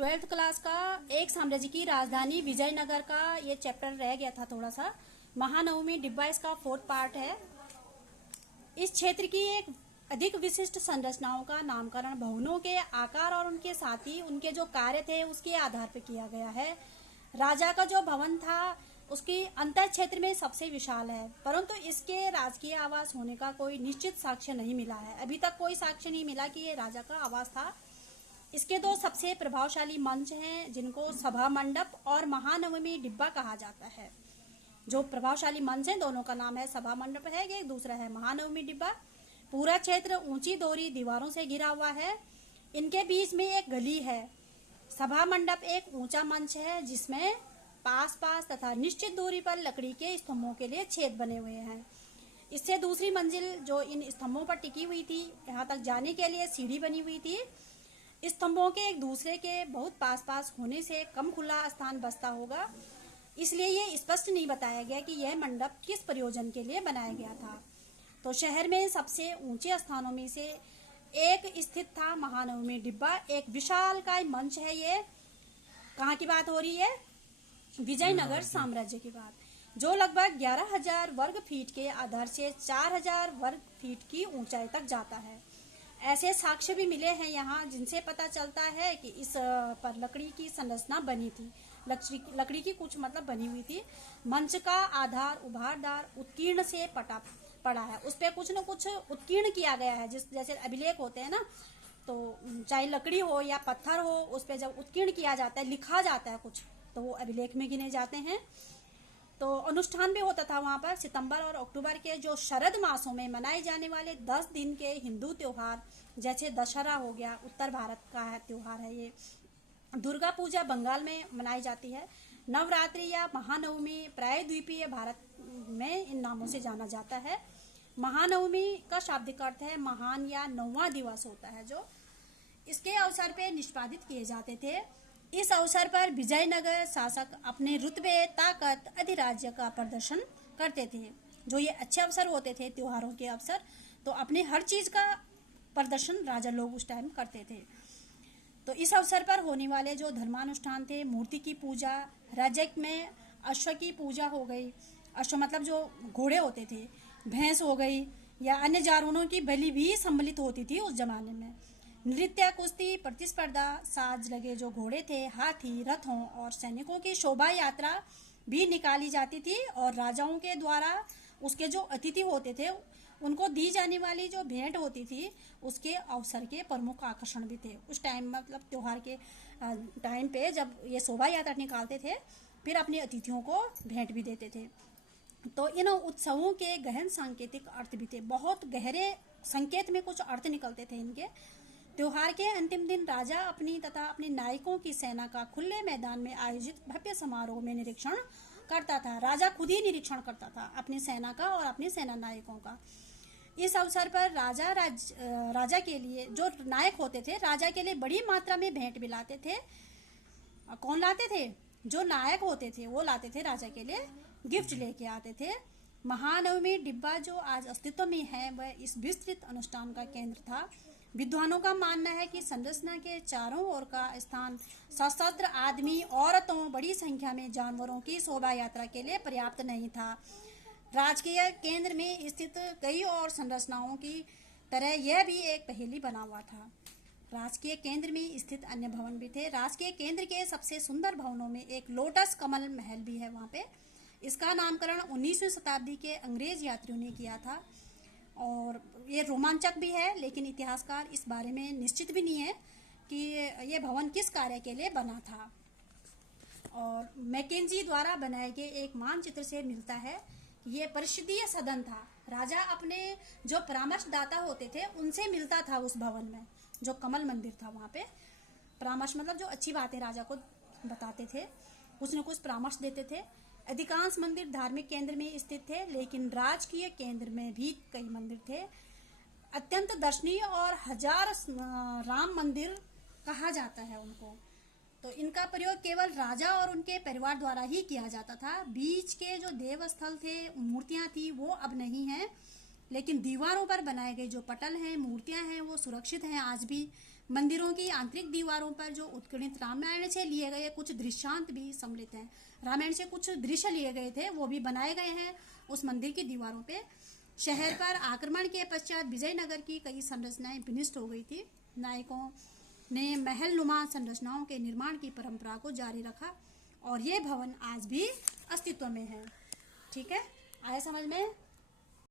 Twelfth class का एक साम्राज्य की राजधानी विजयनगर का ये चैप्टर रह गया था थोड़ा सा। महानवमी डिब्बा इसका 4th पार्ट है। इस क्षेत्र की एक अधिक विशिष्ट संरचनाओं का नामकरण भवनों के आकार और उनके साथ ही उनके जो कार्य थे उसके आधार पर किया गया है। राजा का जो भवन था उसकी अंतर क्षेत्र में सबसे विशाल है, परंतु इसके राजकीय आवास होने का कोई निश्चित साक्ष्य नहीं मिला है। अभी तक कोई साक्ष्य नहीं मिला कि ये राजा का आवास था। इसके दो सबसे प्रभावशाली मंच हैं जिनको सभा मंडप और महानवमी डिब्बा कहा जाता है। जो प्रभावशाली मंच हैं दोनों का नाम है सभा मंडप है, एक दूसरा है महानवमी डिब्बा। पूरा क्षेत्र ऊंची दोहरी दीवारों से घिरा हुआ है। इनके बीच में एक गली है। सभा मंडप एक ऊंचा मंच है जिसमें पास पास तथा निश्चित दूरी पर लकड़ी के स्तंभों के लिए छेद बने हुए हैं। इससे दूसरी मंजिल जो इन स्तंभों पर टिकी हुई थी, यहाँ तक जाने के लिए सीढ़ी बनी हुई थी। स्तंभों के एक दूसरे के बहुत पास पास होने से कम खुला स्थान बचता होगा, इसलिए ये स्पष्ट नहीं बताया गया कि यह मंडप किस प्रयोजन के लिए बनाया गया था। तो शहर में सबसे ऊंचे स्थानों में से एक स्थित था महानवमी डिब्बा। एक विशालकाय मंच है। ये कहाँ की बात हो रही है? विजयनगर साम्राज्य की बात, जो लगभग 11,000 वर्ग फीट के आधार से 4,000 वर्ग फीट की ऊंचाई तक जाता है। ऐसे साक्ष्य भी मिले हैं यहाँ जिनसे पता चलता है कि इस पर लकड़ी की संरचना बनी थी। लकड़ी की कुछ मतलब बनी हुई थी। मंच का आधार उभारदार उत्कीर्ण से पड़ा है। उस पर कुछ न कुछ उत्कीर्ण किया गया है। जैसे अभिलेख होते हैं ना, तो चाहे लकड़ी हो या पत्थर हो, उस पर जब उत्कीर्ण किया जाता है, लिखा जाता है कुछ, तो वो अभिलेख में गिने जाते हैं। तो अनुष्ठान भी होता था वहाँ पर। सितंबर और अक्टूबर के जो शरद मासों में मनाए जाने वाले 10 दिन के हिंदू त्योहार, जैसे दशहरा हो गया, उत्तर भारत का है त्योहार है ये। दुर्गा पूजा बंगाल में मनाई जाती है। नवरात्रि या महानवमी प्रायद्वीपीय भारत में इन नामों से जाना जाता है। महानवमी का शाब्दिक अर्थ है महान या 9वां दिवस होता है, जो इसके अवसर पे निष्पादित किए जाते थे। इस अवसर पर विजयनगर शासक अपने रुतबे, ताकत, अधिराज्य का प्रदर्शन करते थे। जो ये अच्छे अवसर होते थे त्योहारों के अवसर, तो अपने हर चीज का प्रदर्शन राजा लोग उस टाइम करते थे। तो इस अवसर पर होने वाले जो धर्मानुष्ठान थे, मूर्ति की पूजा, राज्य में अश्व की पूजा हो गई। अश्व मतलब जो घोड़े होते थे, भैंस हो गई, या अन्य जानवरों की बलि भी सम्मिलित होती थी उस जमाने में। नृत्य, कुश्ती, प्रतिस्पर्धा, साज लगे जो घोड़े थे, हाथी, रथों और सैनिकों की शोभा यात्रा भी निकाली जाती थी। और राजाओं के द्वारा उसके जो अतिथि होते थे उनको दी जाने वाली जो भेंट होती थी, उसके अवसर के प्रमुख आकर्षण भी थे उस टाइम। मतलब त्योहार के टाइम पे जब ये शोभा यात्रा निकालते थे, फिर अपने अतिथियों को भेंट भी देते थे। तो इन उत्सवों के गहन सांकेतिक अर्थ भी थे। बहुत गहरे संकेत में कुछ अर्थ निकलते थे इनके। त्योहार के अंतिम दिन राजा अपनी तथा अपने नायकों की सेना का खुले मैदान में आयोजित भव्य समारोह में निरीक्षण करता था। राजा खुद ही निरीक्षण करता था अपनी सेना का और अपने सेना नायकों का। इस अवसर पर राजा के लिए जो नायक होते थे, राजा के लिए बड़ी मात्रा में भेंट भी लाते थे। कौन लाते थे? जो नायक होते थे वो लाते थे, राजा के लिए गिफ्ट लेके आते थे। महानवमी डिब्बा जो आज अस्तित्व में है, वह इस विस्तृत अनुष्ठान का केंद्र था। विद्वानों का मानना है कि संरचना के चारों ओर का स्थान सशस्त्र आदमी, औरतों, बड़ी संख्या में जानवरों की शोभा यात्रा के लिए पर्याप्त नहीं था। राजकीय केंद्र में स्थित कई और संरचनाओं की तरह यह भी एक पहेली बना हुआ था। राजकीय केंद्र में स्थित अन्य भवन भी थे। राजकीय केंद्र के सबसे सुंदर भवनों में एक लोटस कमल महल भी है वहाँ पे। इसका नामकरण 19वीं शताब्दी के अंग्रेज यात्रियों ने किया था और ये रोमांचक भी है, लेकिन इतिहासकार इस बारे में निश्चित भी नहीं है कि ये भवन किस कार्य के लिए बना था। और मैकेंजी द्वारा बनाए गए एक मानचित्र से मिलता है कि ये परिषदीय सदन था। राजा अपने जो परामर्शदाता होते थे उनसे मिलता था उस भवन में, जो कमल मंदिर था वहाँ पे। परामर्श मतलब जो अच्छी बातें राजा को बताते थे, कुछ न कुछ परामर्श देते थे। अधिकांश मंदिर धार्मिक केंद्र में स्थित थे, लेकिन राजकीय केंद्र में भी कई मंदिर थे। अत्यंत दर्शनीय और हजार राम मंदिर कहा जाता है उनको। तो इनका प्रयोग केवल राजा और उनके परिवार द्वारा ही किया जाता था। बीच के जो देवस्थल थे, मूर्तियां थी, वो अब नहीं हैं, लेकिन दीवारों पर बनाए गए जो पटल हैं, मूर्तियां हैं, वो सुरक्षित हैं आज भी। मंदिरों की आंतरिक दीवारों पर जो उत्कीर्णित रामायण से लिए गए कुछ दृश्यांत भी सम्मिलित हैं। रामायण से कुछ दृश्य लिए गए थे, वो भी बनाए गए हैं उस मंदिर की दीवारों पे। शहर पर आक्रमण के पश्चात विजयनगर की कई संरचनाएं विनिष्ट हो गई थी। नायकों ने महल नुमा संरचनाओं के निर्माण की परंपरा को जारी रखा और ये भवन आज भी अस्तित्व में है। ठीक है, आया समझ में?